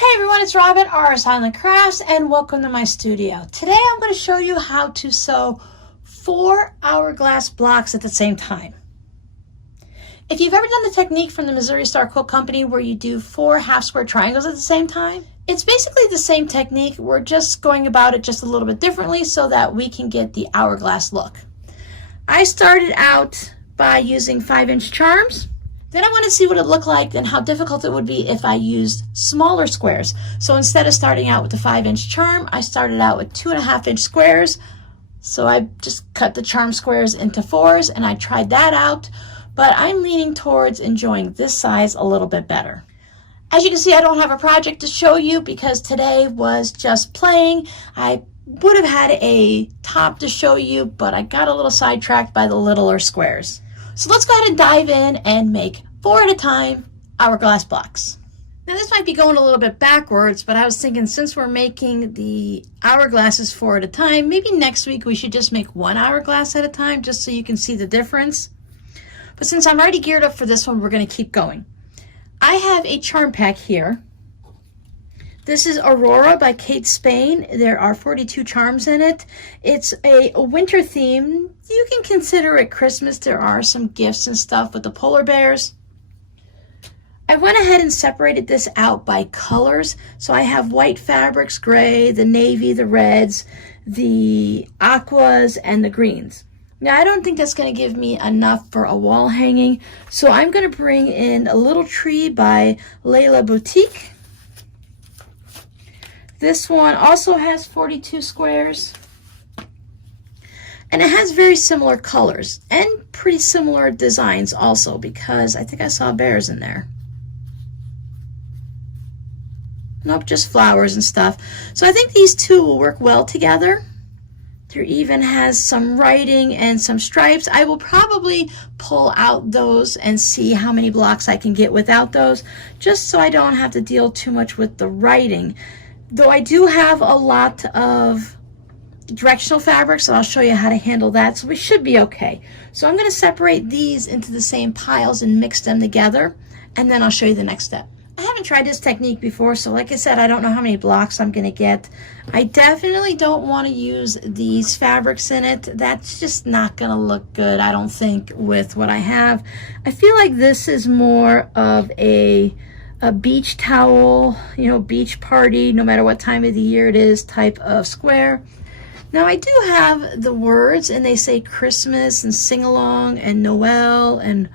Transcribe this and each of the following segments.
Hey everyone, it's Robin, RsIslandCrafts, and welcome to my studio. Today I'm going to show you how to sew 4 hourglass blocks at the same time. If you've ever done the technique from the Missouri Star Quilt Company where you do 4 half square triangles at the same time, it's basically the same technique. We're just going about it just a little bit differently so that we can get the hourglass look. I started out by using 5-inch charms. Then I wanted to see what it looked like and how difficult it would be if I used smaller squares. So instead of starting out with the 5-inch charm, I started out with 2.5-inch squares. So I just cut the charm squares into 4s and I tried that out, but I'm leaning towards enjoying this size a little bit better. As you can see, I don't have a project to show you because today was just playing. I would have had a top to show you, but I got a little sidetracked by the littler squares. So let's go ahead and dive in and make 4 at a time hourglass blocks. Now this might be going a little bit backwards, but I was thinking since we're making the hourglasses 4 at a time, maybe next week we should just make 1 hourglass at a time just so you can see the difference. But since I'm already geared up for this one, we're going to keep going. I have a charm pack here. This is Aurora by Kate Spain. There are 42 charms in it. It's a winter theme. You can consider it Christmas. There are some gifts and stuff with the polar bears. I went ahead and separated this out by colors. So I have white fabrics, gray, the navy, the reds, the aquas, and the greens. Now I don't think that's going to give me enough for a wall hanging. So I'm going to bring in a little tree by Layla Boutique. This one also has 42 squares, and it has very similar colors and pretty similar designs also, because I think I saw bears in there. Nope, just flowers and stuff. So I think these two will work well together. There even has some writing and some stripes. I will probably pull out those and see how many blocks I can get without those, just so I don't have to deal too much with the writing. Though I do have a lot of directional fabric, so I'll show you how to handle that, so we should be okay. So I'm going to separate these into the same piles and mix them together, and then I'll show you the next step. I haven't tried this technique before, so like I said, I don't know how many blocks I'm going to get. I definitely don't want to use these fabrics in it. That's just not going to look good, I don't think, with what I have. I feel like this is more of a beach towel, you know, beach party, no matter what time of the year it is, type of square. Now I do have the words, and they say Christmas and sing-along and Noel and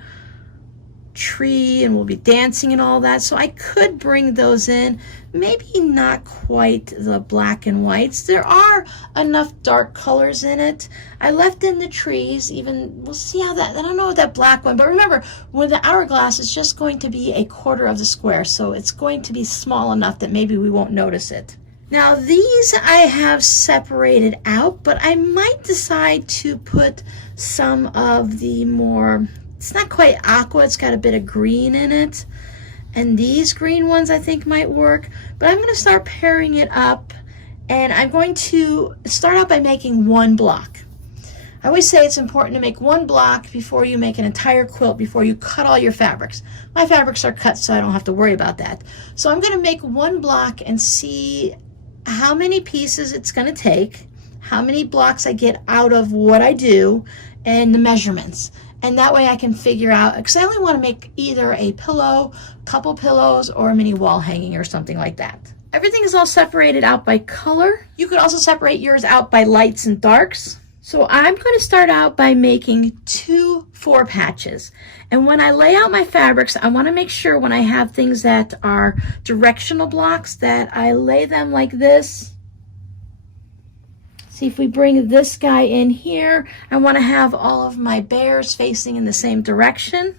tree, and we'll be dancing and all that, so I could bring those in. Maybe not quite the black and whites. There are enough dark colors in it. I left in the trees, even, we'll see how that, I don't know that black one, but remember, with the hourglass, it's just going to be 1/4 of the square, so it's going to be small enough that maybe we won't notice it. Now these I have separated out, but I might decide to put some of the more, it's not quite aqua, it's got a bit of green in it. And these green ones I think might work. But I'm going to start pairing it up. And I'm going to start out by making 1 block. I always say it's important to make 1 block before you make an entire quilt, before you cut all your fabrics. My fabrics are cut, so I don't have to worry about that. So I'm going to make 1 block and see how many pieces it's going to take, how many blocks I get out of what I do, and the measurements. And that way I can figure out, because I only want to make either a pillow, couple pillows, or a mini wall hanging or something like that. Everything is all separated out by color. You could also separate yours out by lights and darks. So I'm going to start out by making 2 4 patches. And when I lay out my fabrics, I want to make sure when I have things that are directional blocks that I lay them like this. See, if we bring this guy in here, I want to have all of my bears facing in the same direction.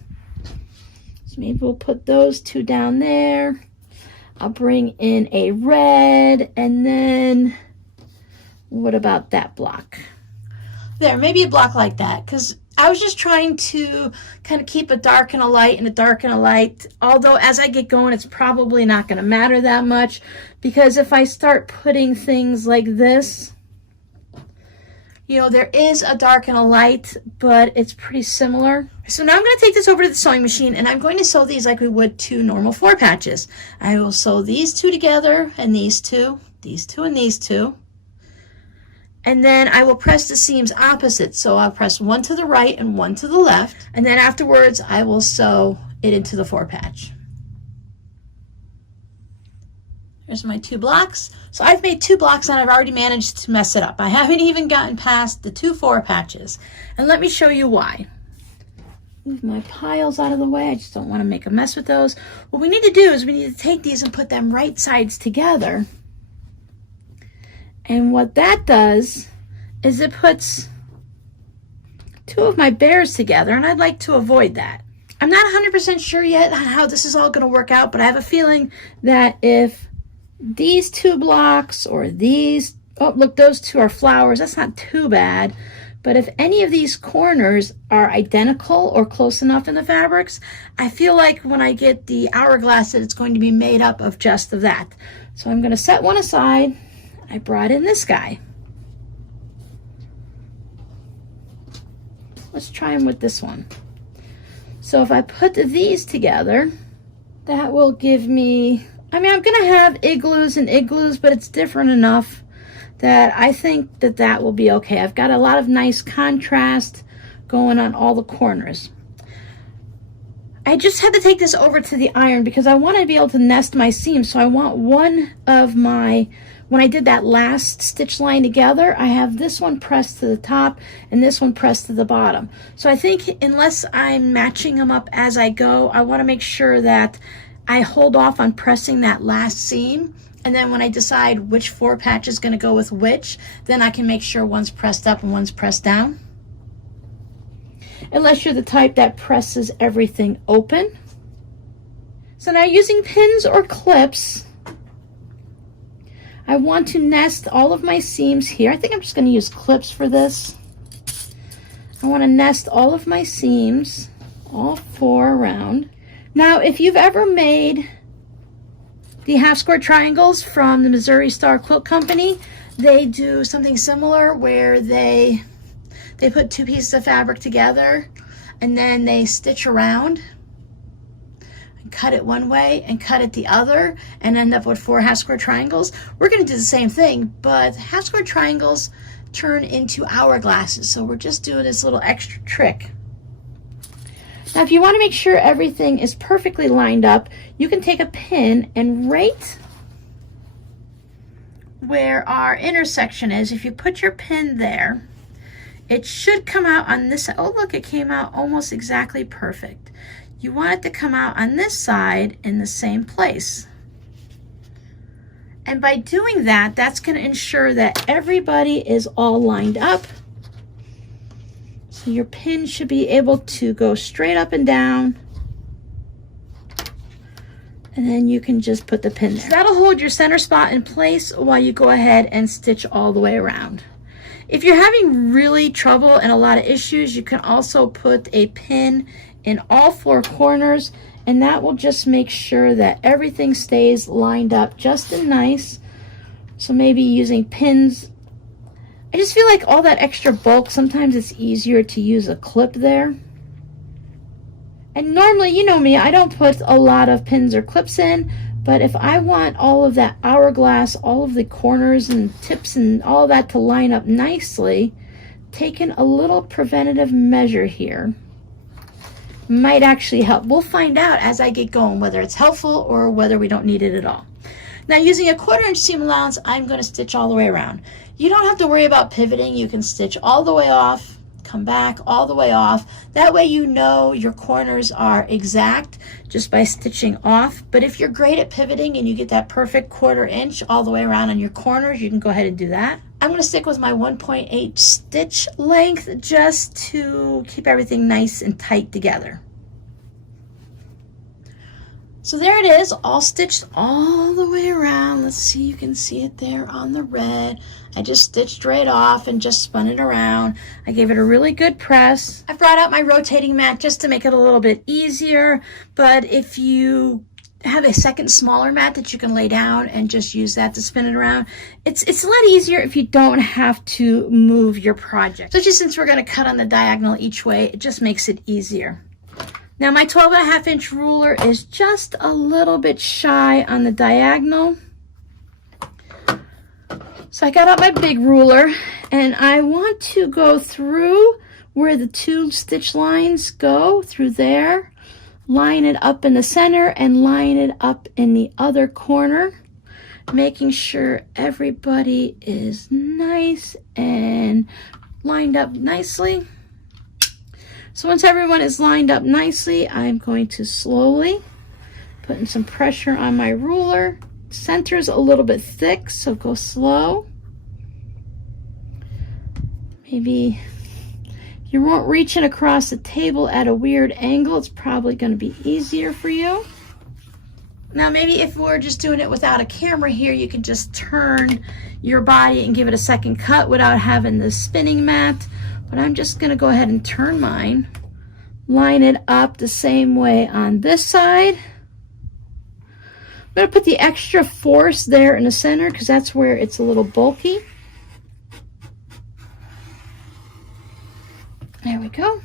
So maybe we'll put those 2 down there. I'll bring in a red, and then what about that block? There, maybe a block like that, because I was just trying to kind of keep a dark and a light and a dark and a light. Although as I get going, it's probably not going to matter that much, because if I start putting things like this, You know, there is a dark and a light, but it's pretty similar. So now I'm going to take this over to the sewing machine, and I'm going to sew these like we would 2 normal 4 patches. I will sew these 2 together, and these 2, and these 2. And then I will press the seams opposite. So I'll press one to the right and one to the left. And then afterwards, I will sew it into the 4 patch. Here's my 2 blocks. So I've made 2 blocks and I've already managed to mess it up. I haven't even gotten past the 2 4 patches. And let me show you why. Move my piles out of the way. I just don't want to make a mess with those. What we need to do is we need to take these and put them right sides together. And what that does is it puts 2 of my bears together, and I'd like to avoid that. I'm not 100% sure yet on how this is all going to work out, but I have a feeling that if these 2 blocks or these, oh look, those 2 are flowers, that's not too bad. But if any of these corners are identical or close enough in the fabrics, I feel like when I get the hourglass that it's going to be made up of just of that. So I'm going to set one aside. I brought in this guy. Let's try him with this one. So if I put these together, that will give me, I mean, I'm going to have igloos and igloos, but it's different enough that I think that that will be okay. I've got a lot of nice contrast going on all the corners. I just had to take this over to the iron because I want to be able to nest my seams. So I want one of my, when I did that last stitch line together, I have this one pressed to the top and this one pressed to the bottom. So I think unless I'm matching them up as I go, I want to make sure that I hold off on pressing that last seam. And then when I decide which 4 patch is going to go with which, then I can make sure one's pressed up and one's pressed down. Unless you're the type that presses everything open. So now using pins or clips, I want to nest all of my seams here. I think I'm just going to use clips for this. I want to nest all of my seams, all 4 around. Now, if you've ever made the half square triangles from the Missouri Star Quilt Company, they do something similar where they put 2 pieces of fabric together and then they stitch around and cut it one way and cut it the other and end up with 4 half square triangles. We're going to do the same thing, but half square triangles turn into hourglasses, so we're just doing this little extra trick. Now, if you want to make sure everything is perfectly lined up, you can take a pin and right where our intersection is, if you put your pin there, it should come out on this side. Oh, look, it came out almost exactly perfect. You want it to come out on this side in the same place. And by doing that, that's going to ensure that everybody is all lined up. So your pin should be able to go straight up and down. And then you can just put the pin there. So that'll hold your center spot in place while you go ahead and stitch all the way around. If you're having really trouble and a lot of issues, you can also put a pin in all 4 corners, and that will just make sure that everything stays lined up just and nice. So maybe using pins, I just feel like all that extra bulk, sometimes it's easier to use a clip there. And normally, you know me, I don't put a lot of pins or clips in, but if I want all of that hourglass, all of the corners and tips and all of that to line up nicely, taking a little preventative measure here might actually help. We'll find out as I get going whether it's helpful or whether we don't need it at all. Now, using a 1/4 inch seam allowance, I'm going to stitch all the way around. You don't have to worry about pivoting. You can stitch all the way off, come back all the way off. That way you know your corners are exact just by stitching off. But if you're great at pivoting and you get that perfect 1/4 inch all the way around on your corners, you can go ahead and do that. I'm going to stick with my 1.8 stitch length just to keep everything nice and tight together. So there it is, all stitched all the way around. Let's see, you can see it there on the red. I just stitched right off and just spun it around. I gave it a really good press. I brought out my rotating mat just to make it a little bit easier, but if you have a second smaller mat that you can lay down and just use that to spin it around. It's a lot easier if you don't have to move your project. So just since we're going to cut on the diagonal each way, it just makes it easier. Now my 12.5-inch ruler is just a little bit shy on the diagonal. So I got out my big ruler and I want to go through where the 2 stitch lines go through there, line it up in the center and line it up in the other corner, making sure everybody is nice and lined up nicely. So once everyone is lined up nicely, I'm going to slowly put some pressure on my ruler. Center's a little bit thick, so go slow. Maybe you weren't reaching across the table at a weird angle. It's probably going to be easier for you. Now maybe if we're just doing it without a camera here, you can just turn your body and give it a second cut without having the spinning mat. But I'm just going to go ahead and turn mine, line it up the same way on this side. I'm going to put the extra force there in the center because that's where it's a little bulky. There we go.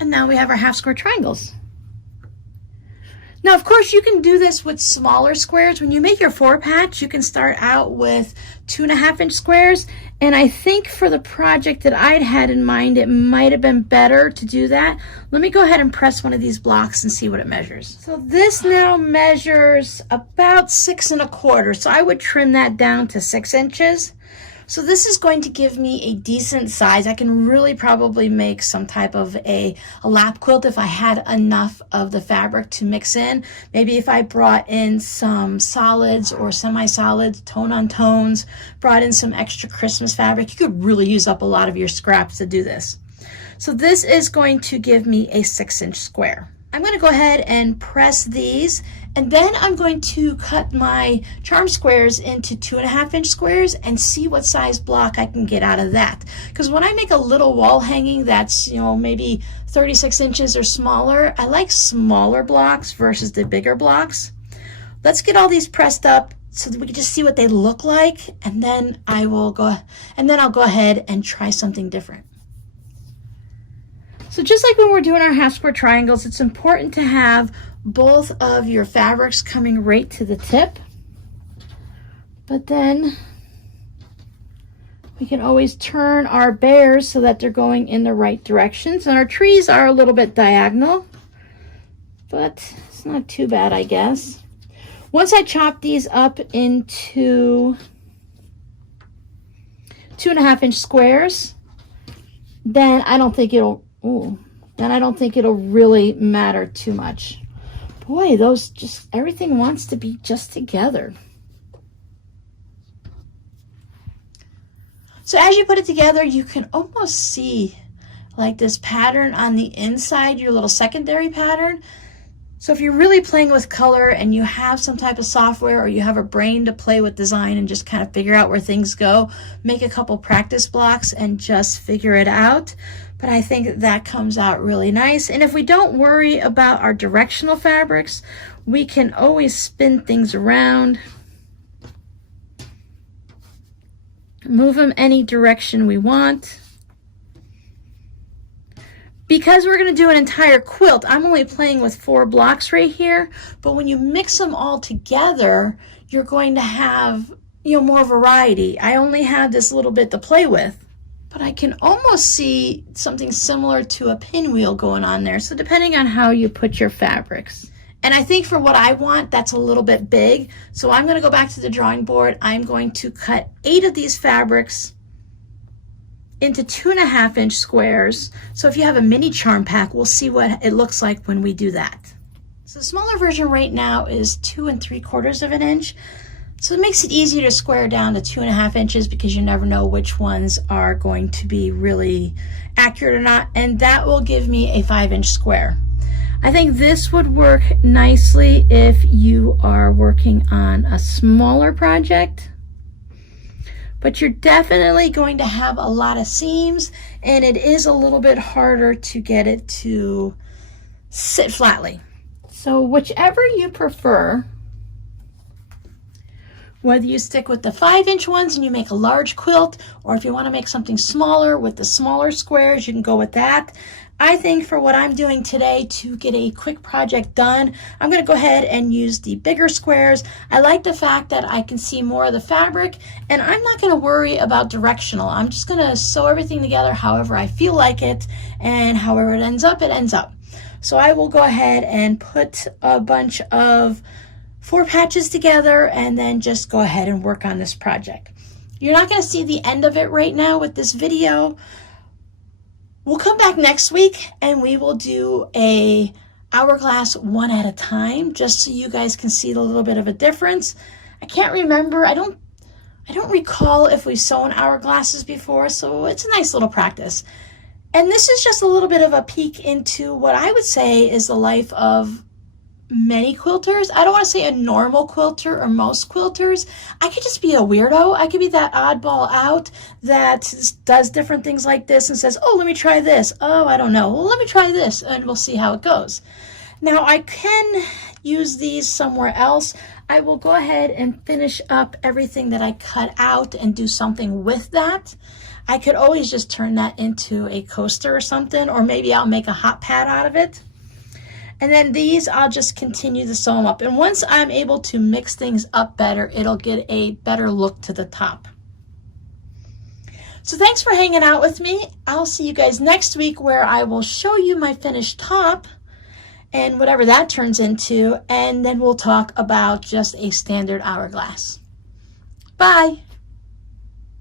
And now we have our half square triangles. Now, of course, you can do this with smaller squares. When you make your 4-patch, you can start out with 2.5-inch squares. And I think for the project that I'd had in mind, it might have been better to do that. Let me go ahead and press one of these blocks and see what it measures. So this now measures about 6 1/4. So I would trim that down to 6 inches. So this is going to give me a decent size. I can really probably make some type of a lap quilt if I had enough of the fabric to mix in. Maybe if I brought in some solids or semi-solids, tone on tones, brought in some extra Christmas fabric, you could really use up a lot of your scraps to do this. So this is going to give me a 6-inch square. I'm going to go ahead and press these, and then I'm going to cut my charm squares into 2.5-inch squares and see what size block I can get out of that. Because when I make a little wall hanging that's, you know, maybe 36 inches or smaller, I like smaller blocks versus the bigger blocks. Let's get all these pressed up so that we can just see what they look like, and then I'll go ahead and try something different. So just like when we're doing our half square triangles, it's important to have both of your fabrics coming right to the tip. But then we can always turn our bears so that they're going in the right directions. And our trees are a little bit diagonal, but it's not too bad, I guess. Once I chop these up into 2.5-inch squares, then I don't think it'll really matter too much. Boy, those just, everything wants to be just together. So as you put it together, you can almost see like this pattern on the inside, your little secondary pattern. So if you're really playing with color and you have some type of software or you have a brain to play with design and just kind of figure out where things go, make a couple practice blocks and just figure it out. But I think that comes out really nice. And if we don't worry about our directional fabrics, we can always spin things around, move them any direction we want. Because we're going to do an entire quilt, I'm only playing with 4 blocks right here, but when you mix them all together, you're going to have, you know, more variety. I only have this little bit to play with, but I can almost see something similar to a pinwheel going on there. So depending on how you put your fabrics. And I think for what I want, that's a little bit big. So I'm going to go back to the drawing board. I'm going to cut 8 of these fabrics into 2.5-inch squares. So if you have a mini charm pack, we'll see what it looks like when we do that. So the smaller version right now is 2 3/4 of an inch. So it makes it easier to square down to 2.5 inches because you never know which ones are going to be really accurate or not. And that will give me a 5-inch square. I think this would work nicely if you are working on a smaller project. but you're definitely going to have a lot of seams, and it is a little bit harder to get it to sit flatly. So whichever you prefer, whether you stick with the 5-inch ones and you make a large quilt, or if you want to make something smaller with the smaller squares, you can go with that. I think for what I'm doing today to get a quick project done, I'm going to go ahead and use the bigger squares. I like the fact that I can see more of the fabric, and I'm not going to worry about directional. I'm just going to sew everything together however I feel like it, and however it ends up, it ends up. So I will go ahead and put a bunch of 4 patches together and then just go ahead and work on this project. You're not going to see the end of it right now with this video. We'll come back next week and we will do a hourglass one at a time, just so you guys can see a little bit of a difference. I can't remember, I don't recall if we've sewn hourglasses before, so it's a nice little practice. And this is just a little bit of a peek into what I would say is the life of many quilters. I don't want to say a normal quilter or most quilters. I could just be a weirdo. I could be that oddball out that does different things like this and says, oh, let me try this. Oh, I don't know. Well, let me try this and we'll see how it goes. Now I can use these somewhere else. I will go ahead and finish up everything that I cut out and do something with that. I could always just turn that into a coaster or something, or maybe I'll make a hot pad out of it. And then these, I'll just continue to sew them up. And once I'm able to mix things up better, it'll get a better look to the top. So thanks for hanging out with me. I'll see you guys next week where I will show you my finished top and whatever that turns into. And then we'll talk about just a standard hourglass. Bye.